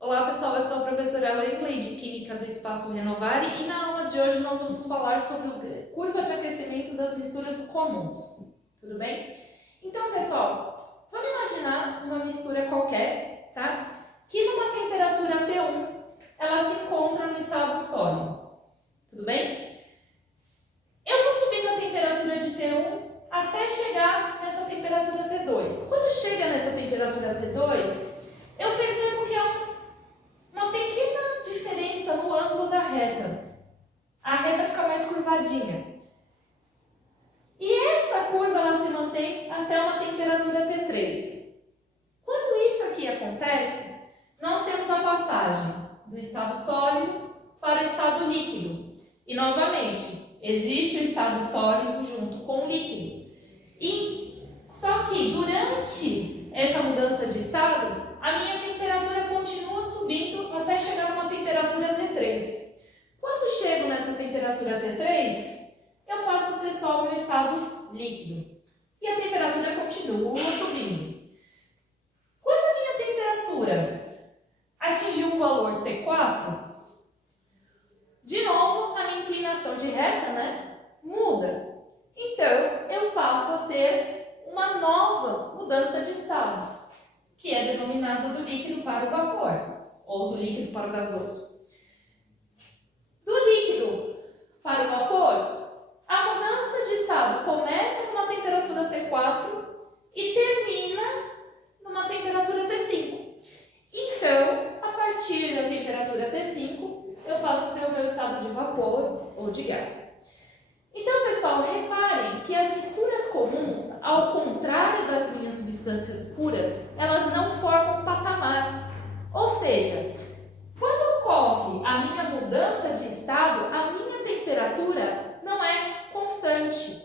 Olá pessoal, eu sou a professora Leigley de Química do Espaço Renovare e na aula de hoje nós vamos falar sobre a curva de aquecimento das misturas comuns, tudo bem? Então pessoal, vamos imaginar uma mistura qualquer, tá? Que numa temperatura T1 ela se encontra no estado sólido, tudo bem? Eu vou subindo a temperatura de T1 até chegar nessa temperatura T2. Quando chega nessa temperatura T2, eu percebo que há uma pequena diferença no ângulo da reta. A reta fica mais curvadinha. E essa curva ela se mantém até uma temperatura T3. Quando isso aqui acontece, nós temos a passagem do estado sólido para o estado líquido. E novamente, existe o estado sólido junto com o líquido. Só que durante essa mudança de estado, a minha temperatura continua subindo até chegar numa temperatura T3. Quando chego nessa temperatura T3, eu passo a ter só o meu estado líquido. E a temperatura continua subindo. Quando a minha temperatura atingir um valor T4, de novo a minha inclinação de reta, muda. Então, eu passo a ter uma nova mudança de estado, que é denominada do líquido para o vapor, ou do líquido para o gasoso. Do líquido para o vapor, a mudança de estado começa numa temperatura T4 e termina numa temperatura T5. Então, a partir da temperatura T5, eu passo a ter o meu estado de vapor ou de gás. Então, pessoal, reparem que as misturas comuns, ao contrário das minhas substâncias puras, elas não formam patamar. Ou seja, quando ocorre a minha mudança de estado, a minha temperatura não é constante,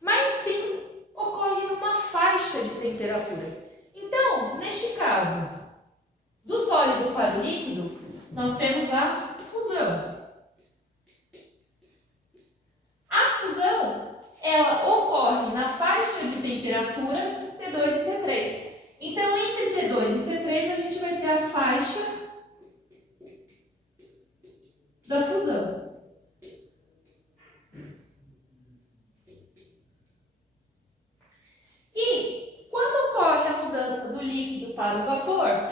mas sim ocorre numa faixa de temperatura. Então, neste caso, do sólido para o líquido, nós temos a fusão. Ela ocorre na faixa de temperatura T2 e T3. Então, entre T2 e T3, a gente vai ter a faixa da fusão. E, quando ocorre a mudança do líquido para o vapor,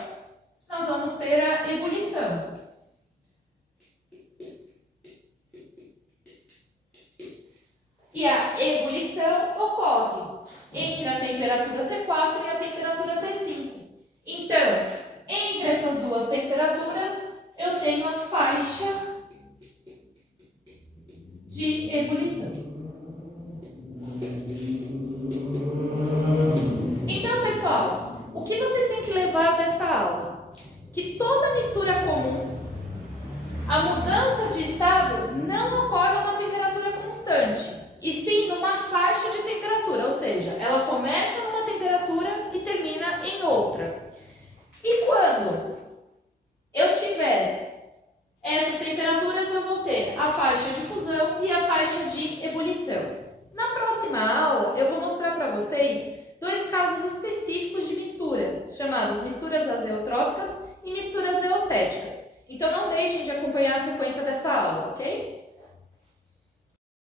nós vamos ter a ebulição. E a ebulição ocorre entre a temperatura T4 e a temperatura T5. Então, entre essas duas temperaturas, eu tenho a faixa de ebulição. Então, pessoal, o que vocês têm que levar dessa aula? Que toda mistura comum, a mudança de estado não ocorre a uma temperatura constante, e sim numa faixa de temperatura, ou seja, ela começa numa temperatura e termina em outra. E quando eu tiver essas temperaturas, eu vou ter a faixa de fusão e a faixa de ebulição. Na próxima aula, eu vou mostrar para vocês dois casos específicos de mistura, chamados misturas azeotrópicas e misturas azeotéticas. Então não deixem de acompanhar a sequência dessa aula, ok?